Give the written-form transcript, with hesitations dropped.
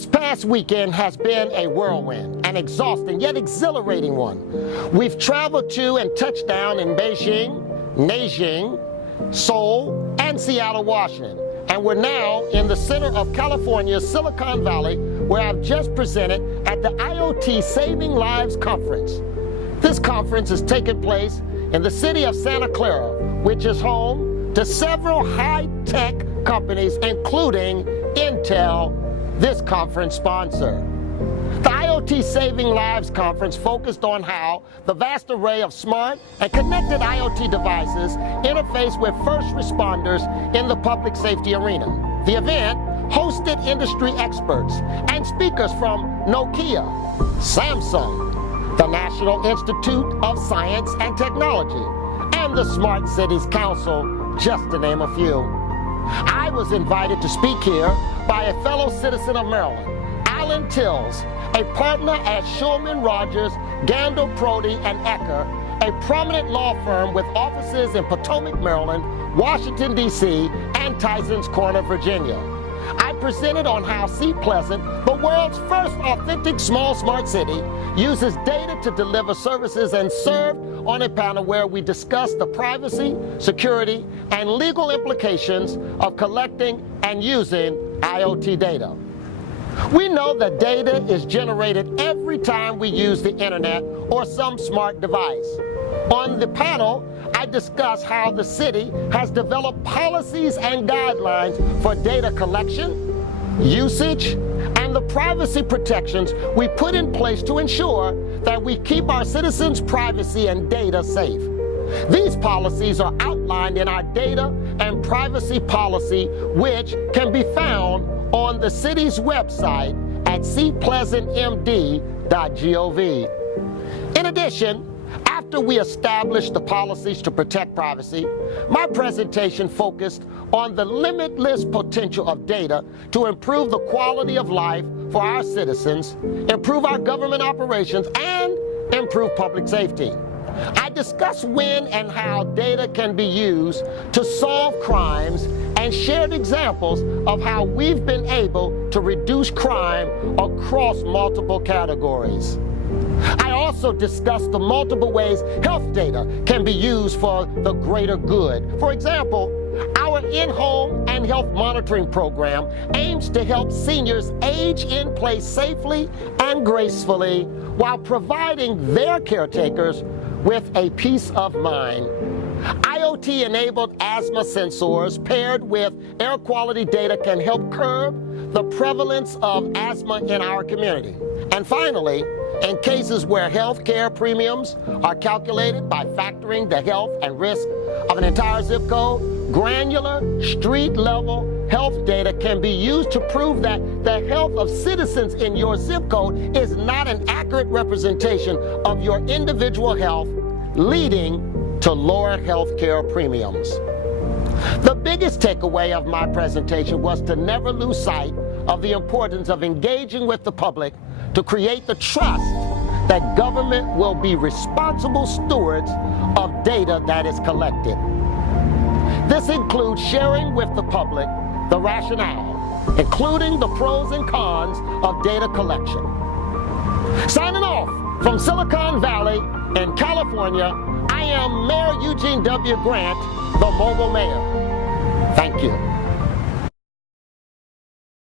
This past weekend has been a whirlwind, an exhausting yet exhilarating one. We've traveled to and touched down in Beijing, Seoul, and Seattle, Washington. And we're now in the center of California's Silicon Valley, where I've just presented at the IoT Saving Lives Conference. This conference is taking place in the city of Santa Clara, which is home to several high-tech companies, including Intel, this conference sponsor. The IoT Saving Lives Conference focused on how the vast array of smart and connected IoT devices interface with first responders in the public safety arena. The event hosted industry experts and speakers from Nokia, Samsung, the National Institute of Science and Technology, and the Smart Cities Council, just to name a few. I was invited to speak here by a fellow citizen of Maryland, Alan Tills, a partner at Shulman Rogers, Gandel, Prody, and Ecker, a prominent law firm with offices in Potomac, Maryland, Washington, D.C., and Tysons Corner, Virginia. I presented on how Seat Pleasant, the world's first authentic small smart city, uses data to deliver services, and served on a panel where we discussed the privacy, security, and legal implications of collecting and using IoT data. We know that data is generated every time we use the internet or some smart device. On the panel, I discussed how the city has developed policies and guidelines for data collection, usage, and the privacy protections we put in place to ensure that we keep our citizens' privacy and data safe. These policies are outlined in our data and privacy policy, which can be found on the city's website at cpleasantmd.gov. In addition, after we established the policies to protect privacy, my presentation focused on the limitless potential of data to improve the quality of life for our citizens, improve our government operations, and improve public safety. I discussed when and how data can be used to solve crimes and shared examples of how we've been able to reduce crime across multiple categories. I also discussed the multiple ways health data can be used for the greater good. For example, our in-home and health monitoring program aims to help seniors age in place safely and gracefully while providing their caretakers with a peace of mind. IoT-enabled asthma sensors paired with air quality data can help curb the prevalence of asthma in our community. And finally, in cases where health care premiums are calculated by factoring the health and risk of an entire zip code, granular, street-level health data can be used to prove that the health of citizens in your zip code is not an accurate representation of your individual health, leading to lower health care premiums. The biggest takeaway of my presentation was to never lose sight of the importance of engaging with the public to create the trust that government will be responsible stewards of data that is collected. This includes sharing with the public the rationale, including the pros and cons of data collection. Signing off from Silicon Valley in California, I am Mayor Eugene W. Grant, the Mobile Mayor. Thank you.